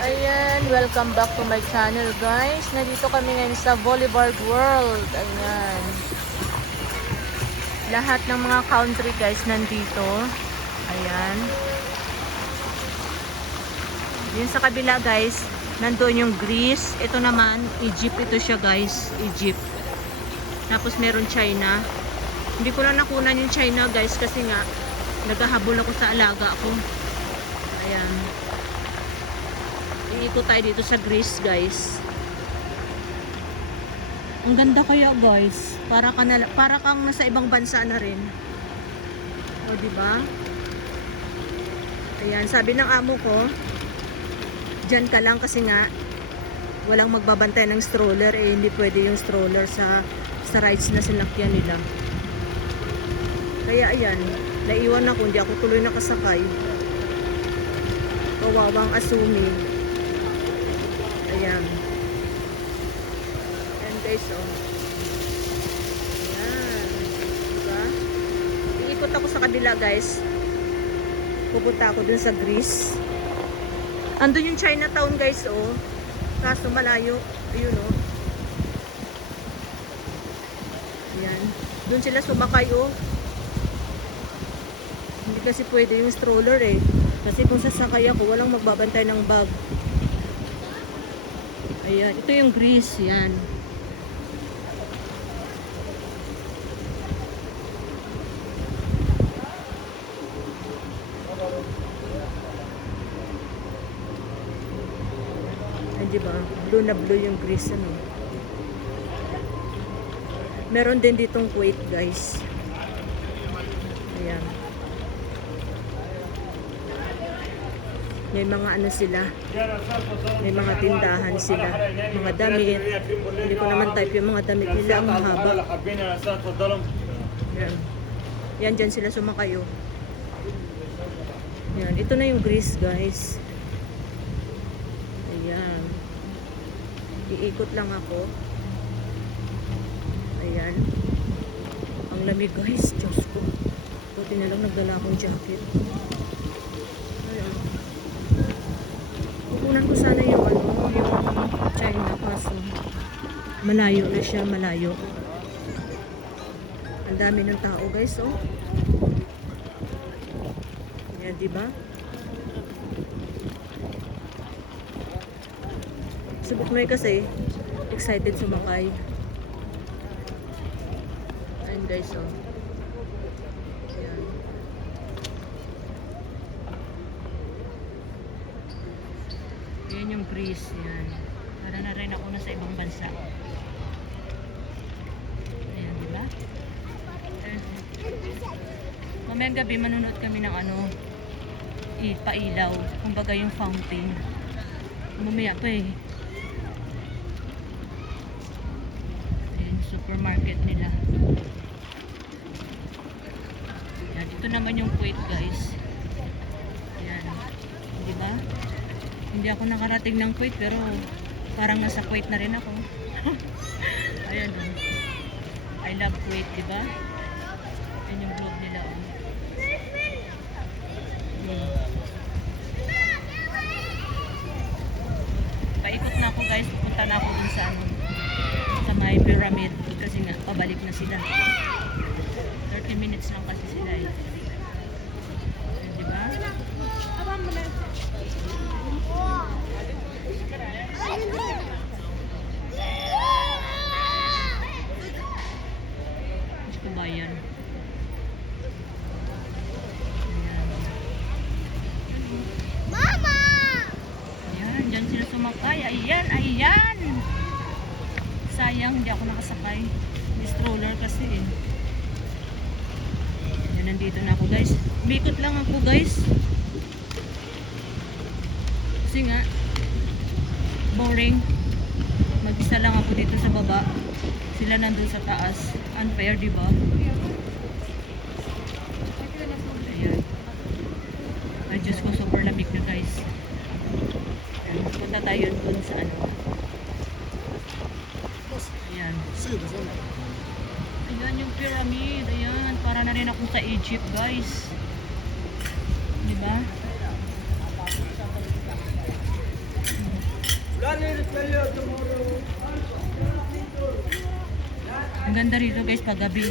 Ayan, welcome back to my channel guys. Nandito kami ngayon sa Boulevard World. Ayan. Lahat ng mga country guys nandito. Ayan. Yun sa kabila guys, nandoon yung Greece. Ito naman, Egypt ito siya guys. Egypt. Tapos meron China. Hindi ko lang nakunan yung China guys kasi nga naghahabol ako sa alaga ko. Ayan. Iikot tayo dito sa Greece guys. Ang ganda kaya guys. Para kang nasa ibang bansa na rin. O diba? Ayan, sabi ng amo ko, dyan ka lang kasi nga walang magbabantay ng stroller. Eh hindi pwede yung stroller sa rides na sinakyan nila. Kaya ayan, naiwan ako, hindi ako tuloy nakasakay. Kawawang asumi. Ayan. Ayan guys, oh. Ayan. Diba? Iikot ako sa kabila guys. Pupunta ako dun sa Greece. Andun yung Chinatown guys, oh. Kaso malayo. Ayun, oh. Ayan. Dun sila sumakay, oh. Hindi kasi pwede yung stroller, eh. Kasi kung sasakay ako, walang magbabantay ng bag. Ayan, ito yung Greece, yan. Ay, diba? Blue na blue yung Greece, ano. Meron din ditong Kuwait, guys. Ayan. May mga ano sila, may mga tindahan sila, mga damit. Hindi ko naman type yung mga damit nila, ang haba. Yan. Yan, dyan sila sumakayo. Yan, ito na yung Greece guys. Ayan. Iikot lang ako. Ayan. Ang lamig guys, Diyos ko. Buti na lang nagdala akong jacket. Ayan. Kukunan ko sana yung yung China kaso malayo na siya, malayo. Ang dami ng tao guys, oh. Yan, diba? Subok na kasi excited sumakay. Ayan guys, oh. Ayan. Yan yung Greece, yan. Para na rin ako na sa ibang bansa. Ayan, diba? Ayan. Mamayang gabi, manunod kami ng ano, pailaw. Kumbaga yung fountain. Mamaya pa eh. Ayan, supermarket nila. Ayan, ito naman yung Kuwait guys. Ayan. Diba? Hindi ako nakarating ng Kuwait pero parang nasa Kuwait na rin ako. Ayan, oh. I love Kuwait, diba? Ayan yung vlog nila, oh. Paikot na ako guys, pupunta na ako dun sa ano, sa may pyramid kasi nga pabalik na sila. 30 minutes lang kasi sila eh. Ayan, diba? Gusto ba yan? Mama! Ayan, dyan sila sumakay. Ayan, ayan! Sayang, hindi ako nakasakay. May stroller kasi eh. Ayan, nandito na ako guys. Bikot lang ako guys. Kasi nga, boring. Mag-isa lang ako dito sa baba. Sila nandun sa taas. Unfair, diba? Ayan. Ay, Diyos ko, super lamig na guys. Ayan, punta tayo dun sa ano. Ayan. Ayan yung pyramid. Ayan, para na rin ako sa Egypt guys. Diba? Ang ganda rito guys pag gabi.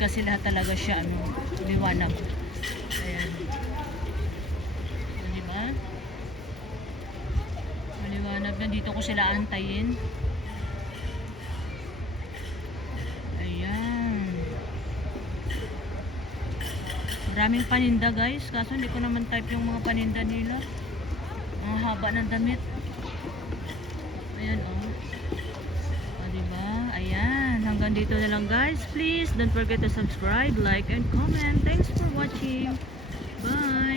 Kasi lahat talaga siya liwanag. Ayan. O, diba? Maliwanag na dito ko sila antayin. Ayan. Maraming paninda guys. Kaso hindi ko naman type yung mga paninda nila. Ang haba ng damit. Ayan oh. O diba? Ayan. Hanggang dito na lang guys. Please don't forget to subscribe, like, and comment. Thanks for watching. Bye!